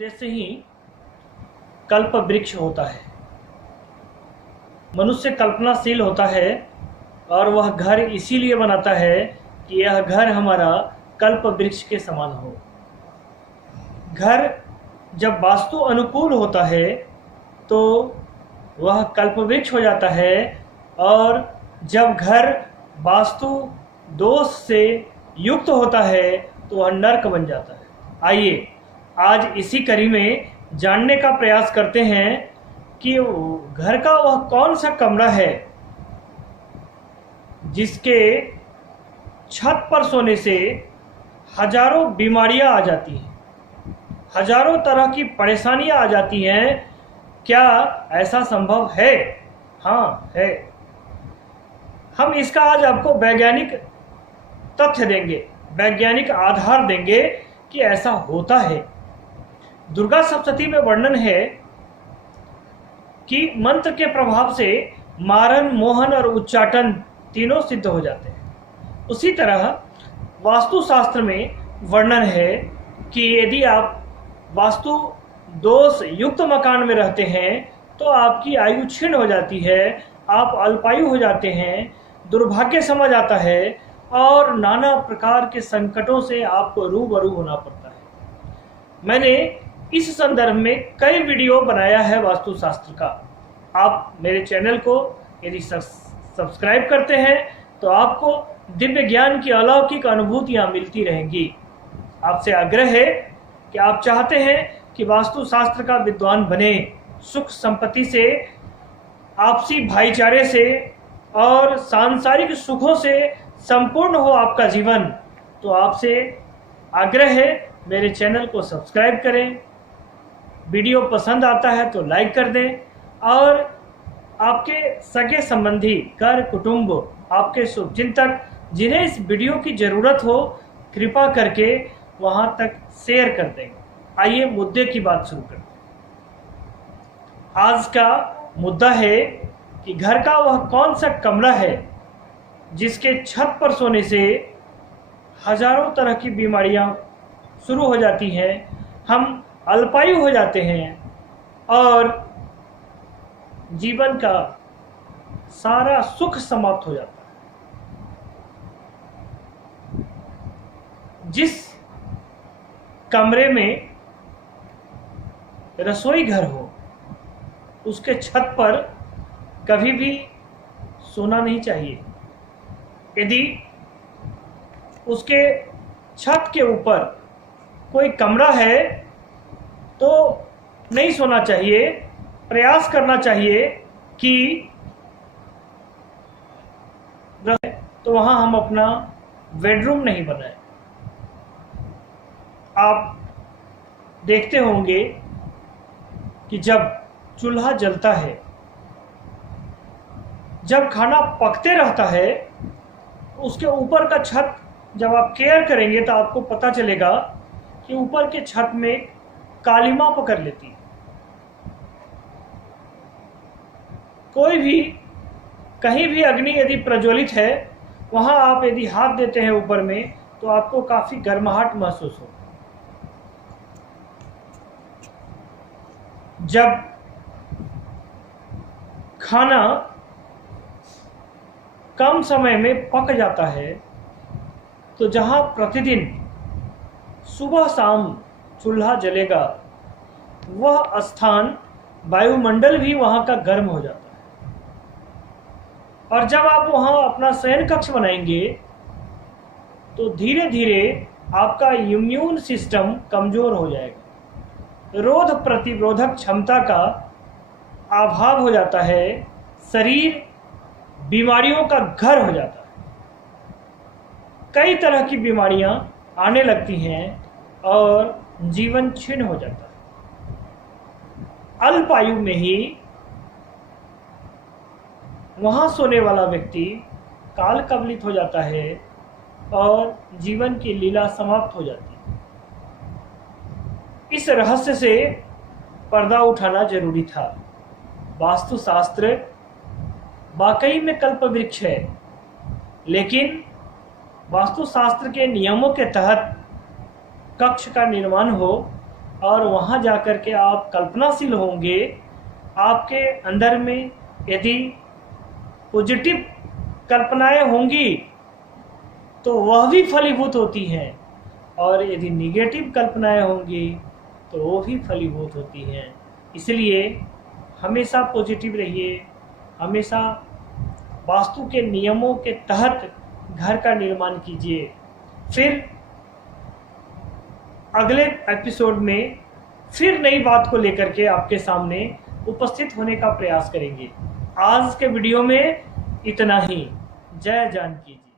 उद्देश्य ही कल्प वृक्ष होता है। मनुष्य कल्पनाशील होता है और वह घर इसीलिए बनाता है कि यह घर हमारा कल्प वृक्ष के समान हो। घर जब वास्तु अनुकूल होता है तो वह कल्प वृक्ष हो जाता है, और जब घर वास्तु दोष से युक्त होता है तो वह नर्क बन जाता है। आइए आज इसी कड़ी में जानने का प्रयास करते हैं कि घर का वह कौन सा कमरा है जिसके छत पर सोने से हजारों बीमारियां आ जाती हैं, हजारों तरह की परेशानियां आ जाती हैं। क्या ऐसा संभव है? हाँ है। हम इसका आज आपको वैज्ञानिक तथ्य देंगे, वैज्ञानिक आधार देंगे कि ऐसा होता है। दुर्गा सप्तशती में वर्णन है कि मंत्र के प्रभाव से मारन, मोहन और उच्चाटन तीनों सिद्ध हो जाते हैं। उसी तरह वास्तुशास्त्र में वर्णन है कि यदि आप वास्तु दोष युक्त मकान में रहते हैं तो आपकी आयु क्षीण हो जाती है, आप अल्पायु हो जाते हैं, दुर्भाग्य समझ आता है और नाना प्रकार के संकटों से आपको रूबरू होना पड़ता है। मैंने इस संदर्भ में कई वीडियो बनाया है वास्तुशास्त्र का। आप मेरे चैनल को यदि सब्सक्राइब करते हैं तो आपको दिव्य ज्ञान की अलौकिक अनुभूतियां मिलती रहेंगी। आपसे आग्रह है कि आप चाहते हैं कि वास्तुशास्त्र का विद्वान बने, सुख संपत्ति से, आपसी भाईचारे से और सांसारिक सुखों से संपूर्ण हो आपका जीवन, तो आपसे आग्रह है मेरे चैनल को सब्सक्राइब करें। वीडियो पसंद आता है तो लाइक कर दें और आपके सगे संबंधी, कर कुटुंब, आपके शुभचिंतक जिन्हें इस वीडियो की ज़रूरत हो, कृपा करके वहां तक शेयर कर दें। आइए मुद्दे की बात शुरू करते हैं। आज का मुद्दा है कि घर का वह कौन सा कमरा है जिसके छत पर सोने से हजारों तरह की बीमारियां शुरू हो जाती हैं, हम अल्पायु हो जाते हैं और जीवन का सारा सुख समाप्त हो जाता है। जिस कमरे में रसोई घर हो उसके छत पर कभी भी सोना नहीं चाहिए। यदि उसके छत के ऊपर कोई कमरा है तो नहीं सोना चाहिए। प्रयास करना चाहिए कि तो वहां हम अपना बेडरूम नहीं बनाए। आप देखते होंगे कि जब चूल्हा जलता है, जब खाना पकते रहता है, उसके ऊपर का छत जब आप केयर करेंगे तो आपको पता चलेगा कि ऊपर के छत में कालिमा पकड़ लेती है। कोई भी कहीं भी अग्नि यदि प्रज्वलित है, वहां आप यदि हाथ देते हैं ऊपर में तो आपको काफी गर्माहट महसूस हो। जब खाना कम समय में पक जाता है तो जहां प्रतिदिन सुबह शाम चूल्हा जलेगा, वह स्थान, वायुमंडल भी वहां का गर्म हो जाता है। और जब आप वहां अपना शयन कक्ष बनाएंगे तो धीरे धीरे आपका इम्यून सिस्टम कमजोर हो जाएगा, रोध प्रतिरोधक क्षमता का अभाव हो जाता है, शरीर बीमारियों का घर हो जाता है। कई तरह की बीमारियां आने लगती हैं और जीवन क्षीण हो जाता है। अल्प आयु में ही वहां सोने वाला व्यक्ति काल कवलित हो जाता है और जीवन की लीला समाप्त हो जाती है। इस रहस्य से पर्दा उठाना जरूरी था। वास्तुशास्त्र वाकई में कल्प वृक्ष है, लेकिन वास्तुशास्त्र के नियमों के तहत कक्ष का निर्माण हो और वहाँ जा कर के आप कल्पनाशील होंगे, आपके अंदर में यदि पॉजिटिव कल्पनाएं होंगी तो वह भी फलीभूत होती हैं, और यदि निगेटिव कल्पनाएं होंगी तो वो भी फलीभूत होती हैं। इसलिए हमेशा पॉजिटिव रहिए, हमेशा वास्तु के नियमों के तहत घर का निर्माण कीजिए। फिर अगले एपिसोड में फिर नई बात को लेकर के आपके सामने उपस्थित होने का प्रयास करेंगे। आज के वीडियो में इतना ही। जय जानकी जी।